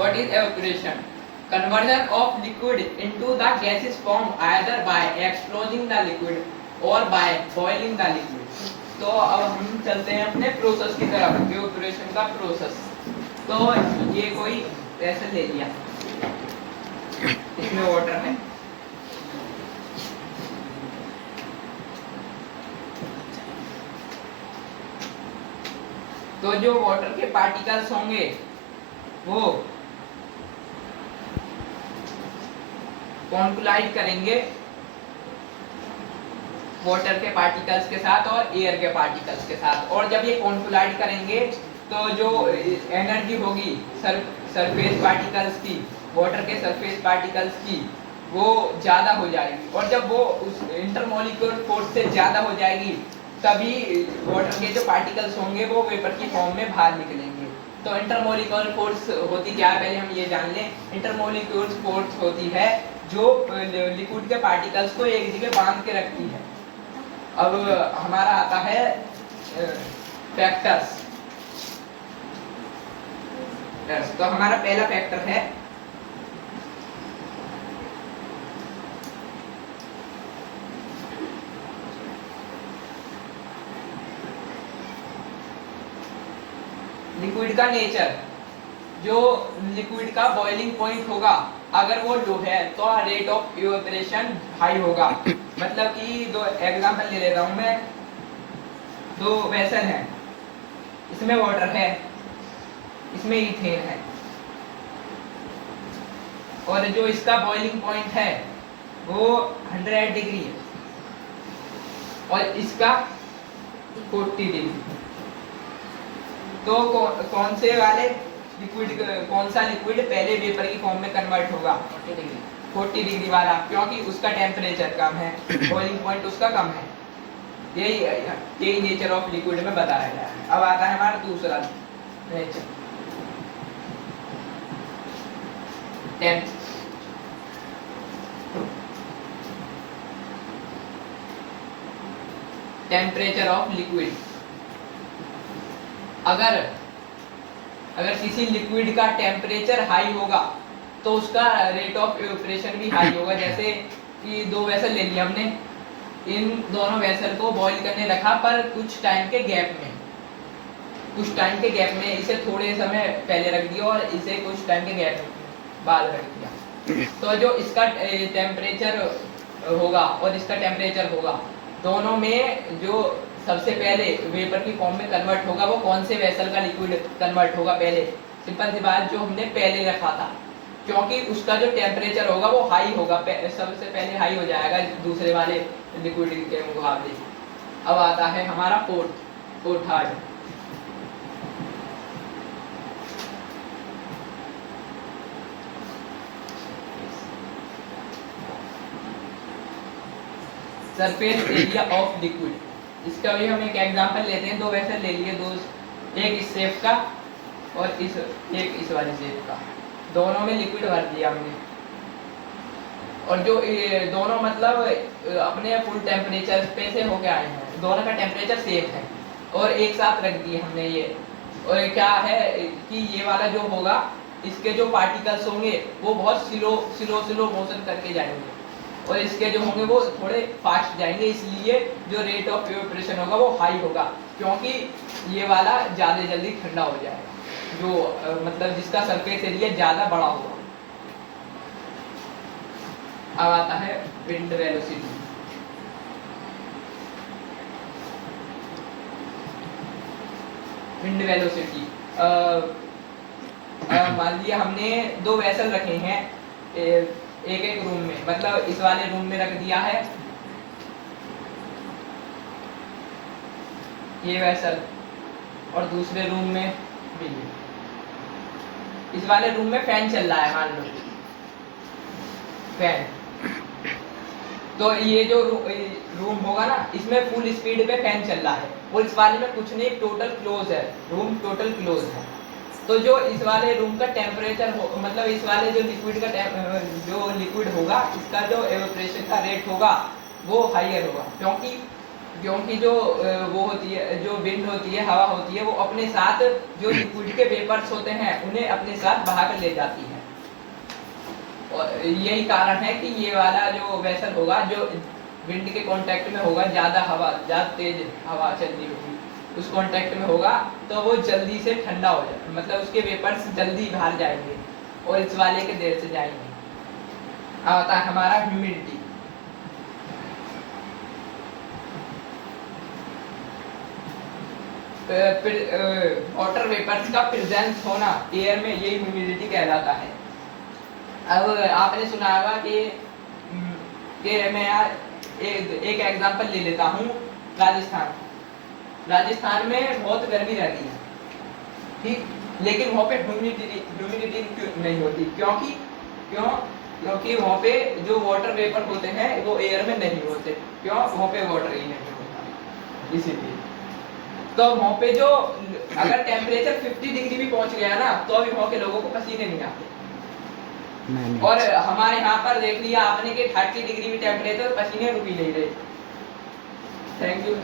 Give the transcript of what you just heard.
What is evaporation? Conversion of liquid into the gaseous form either by exploding the liquid or by boiling the liquid. तो अब हम चलते हैं अपने process की तरफ, evaporation का प्रोसेस। तो ये कोई वैसे ले लिया, इसमें वाटर है, तो जो वाटर के पार्टिकल्स होंगे वो कॉन्कुलाइड करेंगे वाटर के पार्टिकल्स के साथ और एयर के पार्टिकल्स के साथ, और जब ये कॉन्कुलाइड करेंगे तो जो एनर्जी होगी सरफेस पार्टिकल्स की, वाटर के सरफेस पार्टिकल्स की, वो ज़्यादा हो जाएगी, और जब वो उस इंटरमॉलिक्यूलर फोर्स से ज़्यादा हो जाएगी तभी वाटर के जो पार्टिकल्स होंगे वो वेपर की फॉर्म में बाहर निकलेंगे। तो इंटरमॉलिक्यूलर फोर्स होती क्या है, पहले हम ये जान लें। इंटरमॉलिक्यूलर फोर्स होती है जो लिक्विड के पार्टिकल्स को एक जगह बांध के रखती है। अब हमारा आता है फैक्टर्स। तो हमारा पहला फैक्टर है लिक्विड का नेचर। जो लिक्विड का बॉइलिंग पॉइंट होगा अगर वो लो है तो रेट ऑफ इवेपोरेशन हाई होगा। मतलब कि दो एग्जांपल ले लेता हूं मैं, दो वेसल है, इसमें वाटर है, इसमें इथेन है, और जो इसका बॉइलिंग पॉइंट है वो 100 डिग्री है और इसका 40 डिग्री। तो कौन से वाले लिक्विड, कौन सा लिक्विड पहले वेपर की फॉर्म में कन्वर्ट होगा? 40 डिग्री वाला, क्योंकि उसका टेम्परेचर कम है, बॉइलिंग पॉइंट उसका कम है। यही नेचर ऑफ लिक्विड में बताया गया है। अब आता है हमारा दूसरा नेचर, टेम्परेचर ऑफ लिक्विड। अगर किसी लिक्विड का टेम्परेचर हाई होगा तो उसका रेट ऑफ इवेपोरेशन भी हाई होगा। जैसे कि दो वेसल ले लिया हमने, इन दोनों वेसल को बॉईल करने रखा, पर कुछ टाइम के गैप में इसे थोड़े समय पहले रख दिया और इसे कुछ टाइम के गैप बाद रख दिया। तो जो इसका टेम्परेचर होगा और इसका टेम्परेचर होगा, दोनों में जो सबसे पहले वेपर की फॉर्म में कन्वर्ट होगा वो कौन से वेसल का लिक्विड कन्वर्ट होगा? पहले सिंपल सी बात, जो हमने पहले रखा था, क्योंकि उसका जो टेम्परेचर होगा वो हाई होगा, सबसे पहले हाई हो जाएगा दूसरे वाले लिक्विड के मुकाबले। अब आता है हमारा third, surface area of liquid. इसका भी हम एक एग्जांपल लेते हैं। दो वेसल ले लिए, एक इस शेप का और एक इस वाले शेप का, दोनों में लिक्विड भर दिया हमने, और जो दोनों मतलब अपने फुल टेम्परेचर पे से होके आए हैं, दोनों का टेम्परेचर सेम है और एक साथ रख दिए हमने ये। और क्या है कि ये वाला जो होगा, इसके जो पार्टिकल्स होंगे वो बहुत स्लो मोशन करके जाएंगे, और इसके जो होंगे वो थोड़े फास्ट जाएंगे, इसलिए जो रेट ऑफ इवेपोरेशन होगा वो हाई होगा, क्योंकि ये वाला ज़्यादा जल्दी ठंडा हो जाएगा, जो मतलब जिसका सरफेस एरिया ज़्यादा बड़ा होगा। अब आता है विंड वेलोसिटी। विंड वेलोसिटी, मान लिया हमने दो वेसल रखे हैं एक रूम में, मतलब इस वाले रूम में रख दिया है ये वेसल, और दूसरे रूम में भी। इस वाले रूम में फैन चल रहा है, मान लो फैन, तो ये जो रूम होगा ना, इसमें फुल स्पीड पे फैन चल रहा है, और इस वाले में कुछ नहीं, टोटल क्लोज है, रूम टोटल क्लोज है। तो जो इस वाले रूम का टेम्परेचर हो, मतलब इस वाले जो लिक्विड का जो लिक्विड होगा, इसका जो एवेपोरेशन का रेट होगा वो हाइयर होगा, क्योंकि क्योंकि जो वो होती है, जो विंड होती है, हवा होती है, वो अपने साथ जो लिक्विड के वेपर्स होते हैं उन्हें अपने साथ बहा कर ले जाती है। और यही कारण है कि ये वाला जो वेसल होगा जो विंड के कांटेक्ट में होगा, ज़्यादा तेज हवा चल रही होगी, उस कांटेक्ट में होगा तो वो जल्दी से ठंडा हो जाए, मतलब उसके वेपर्स जल्दी बाहर जाएंगे और इस वाले के देर से जाएंगे। आता है हमारा ह्यूमिडिटी। वाटर वेपर्स का प्रेजेंस होना एयर में, यही ह्यूमिडिटी कहलाता है। अब आपने सुना होगा कि मैं एक एग्जांपल ले लेता हूँ। राजस्थान में बहुत गर्मी रहती है, ठीक, लेकिन वहाँ पे ह्यूमिडिटी नहीं होती। क्योंकि वहाँ पे जो वाटर वेपर होते हैं वो एयर में नहीं होते। क्यों? वहाँ पे वाटर ही नहीं होता, इसीलिए। तो वहाँ पे जो अगर टेम्परेचर 50 डिग्री भी पहुँच गया ना तो अभी वहाँ के लोगों को पसीने नहीं आते। और हमारे यहाँ पर देख लिया आपने कि 30 डिग्री भी टेम्परेचर, पसीने रुक ही नहीं रहे। Thank you.